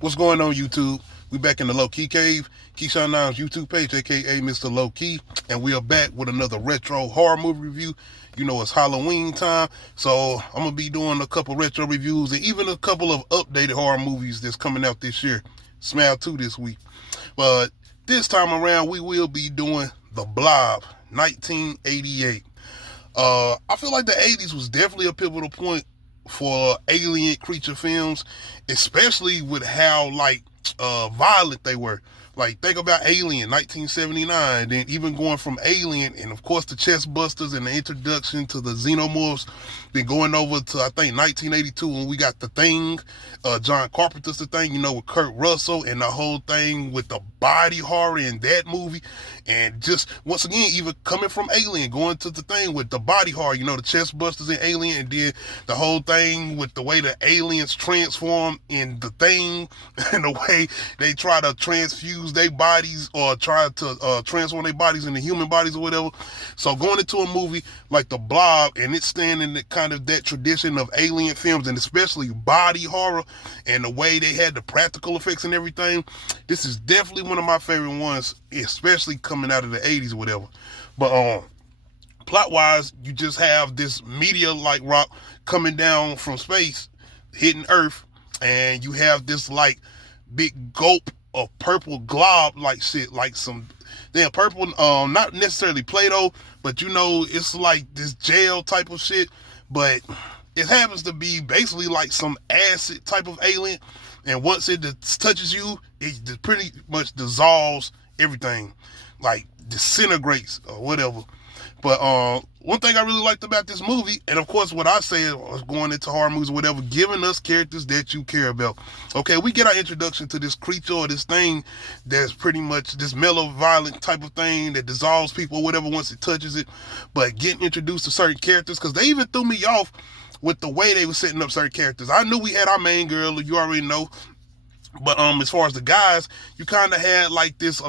What's going on, YouTube? We back in the Low Key Cave, Keyshawn Nine's YouTube page, aka Mr. Low Key, and we are back with another retro horror movie review. You know it's Halloween time, so I'm gonna be doing a couple retro reviews and even a couple of updated horror movies that's coming out this year. Smile 2 this week, but this time around we will be doing The Blob, 1988. I feel like the 80s was definitely a pivotal point for alien creature films, especially with how violent they were. Like, think about Alien 1979, then even going from Alien and of course the chest busters and the introduction to the xenomorphs, then going over to I think 1982 when we got The Thing, John Carpenter's The Thing, with Kurt Russell, and the whole thing with the body horror in that movie. And just once again, even coming from Alien, going to The Thing with the body horror, the chest busters in Alien, and then the whole thing with the way the aliens transform in The Thing and the way they try to transfuse their bodies or try to transform their bodies into human bodies or whatever. So going into a movie like The Blob and it staying in the kind of that tradition of alien films and especially body horror and the way they had the practical effects and everything, this is definitely one of my favorite ones, especially coming out of the 80s or whatever. But plot wise, you just have this meteor like rock coming down from space hitting Earth, and you have this like big gulp of purple glob like shit, like some damn purple, not necessarily Play-Doh, but it's like this gel type of shit, but it happens to be basically like some acid type of alien, and once it touches you, it pretty much dissolves everything, like disintegrates or whatever. But one thing I really liked about this movie, and of course what I say was going into horror movies or whatever, giving us characters that you care about. Okay, we get our introduction to this creature or this thing that's pretty much this mellow, violent type of thing that dissolves people or whatever once it touches it. But getting introduced to certain characters, because they even threw me off with the way they were setting up certain characters. I knew we had our main girl, you already know. But as far as the guys, you kind of had like this,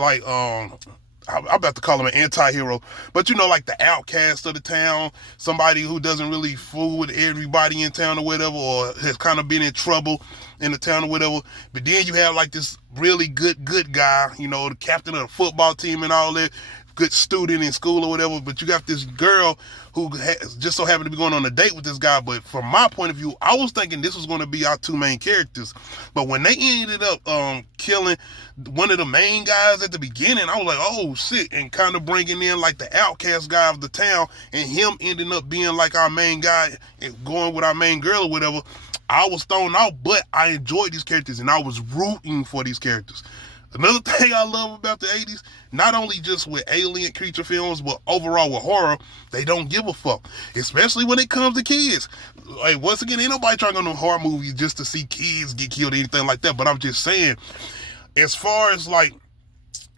I'm about to call him an anti-hero, but like the outcast of the town, somebody who doesn't really fool with everybody in town or whatever, or has kind of been in trouble in the town or whatever. But then you have like this really good guy, the captain of the football team and all that, good student in school or whatever. But you got this girl who just so happened to be going on a date with this guy. But from my point of view, I was thinking this was going to be our two main characters. But when they ended up killing one of the main guys at the beginning, I was like, oh shit, and kind of bringing in like the outcast guy of the town and him ending up being like our main guy and going with our main girl or whatever. I was thrown off, but I enjoyed these characters and I was rooting for these characters. Another thing I love about the 80s, not only just with alien creature films, but overall with horror, they don't give a fuck. Especially when it comes to kids. Like, once again, ain't nobody trying to go to horror movies just to see kids get killed or anything like that. But I'm just saying, as far as like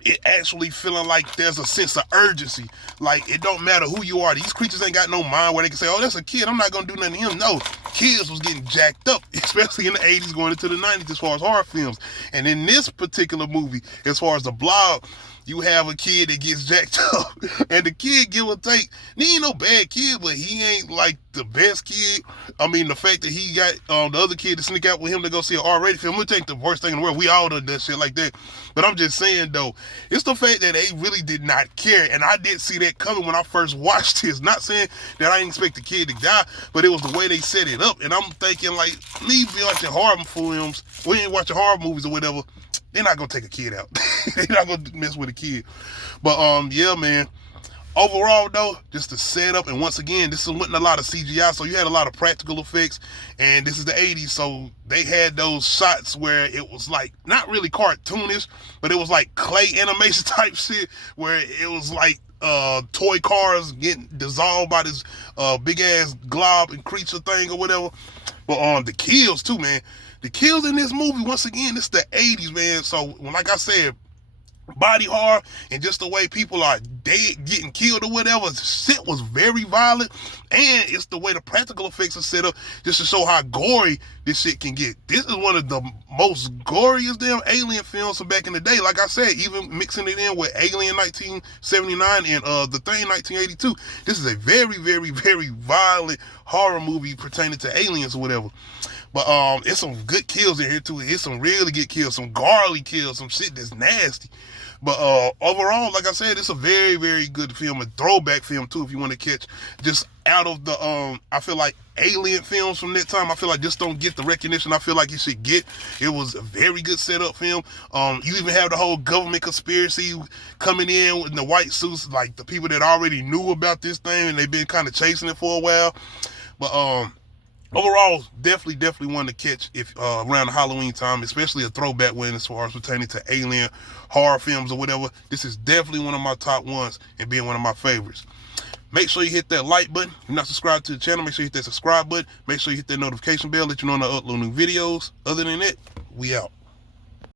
it actually feeling like there's a sense of urgency. Like, it don't matter who you are. These creatures ain't got no mind where they can say, oh, that's a kid, I'm not going to do nothing to him. No, kids was getting jacked up, especially in the 80s going into the 90s as far as horror films. And in this particular movie, as far as The Blob, you have a kid that gets jacked up. And the kid, give or take, he ain't no bad kid, but he ain't like the best kid. I mean, the fact that he got the other kid to sneak out with him to go see an R-rated film, which ain't the worst thing in the world. We all done that shit like that. But I'm just saying, though, it's the fact that they really did not care. And I did see that coming when I first watched this. Not saying that I didn't expect the kid to die, but it was the way they set it up. And I'm thinking, like, me be watching horror films, we ain't watching horror movies or whatever, they're not going to take a kid out. They're not going to mess with a kid. But, yeah, man. Overall, though, just the setup, and once again, this wasn't a lot of CGI, so you had a lot of practical effects, and this is the 80s, so they had those shots where it was like, not really cartoonish, but it was like clay animation type shit, where it was like toy cars getting dissolved by this big-ass glob and creature thing or whatever. But the kills, too, man. The kills in this movie, once again, it's the 80s, man, so like I said, body horror and just the way people are dead, getting killed or whatever, shit was very violent, and it's the way the practical effects are set up just to show how gory this shit can get. This is one of the most goriest damn alien films from back in the day. Like I said, even mixing it in with Alien 1979 and The Thing 1982, this is a very, very, very violent horror movie pertaining to aliens or whatever. But it's some good kills in here too. It's some really good kills, some gnarly kills, some shit that's nasty. But overall, like I said, it's a very, very good film, a throwback film too. If you want to catch just out of the I feel like alien films from that time, I feel like just don't get the recognition I feel like it should get. It was a very good setup film. You even have the whole government conspiracy coming in with the white suits, like the people that already knew about this thing and they've been kind of chasing it for a while. But overall, definitely one to catch if around the Halloween time, especially a throwback one as far as pertaining to alien horror films or whatever. This is definitely one of my top ones and being one of my favorites. Make sure you hit that like button. If you're not subscribed to the channel, make sure you hit that subscribe button. Make sure you hit that notification bell, let you know when I upload new videos. Other than that, we out.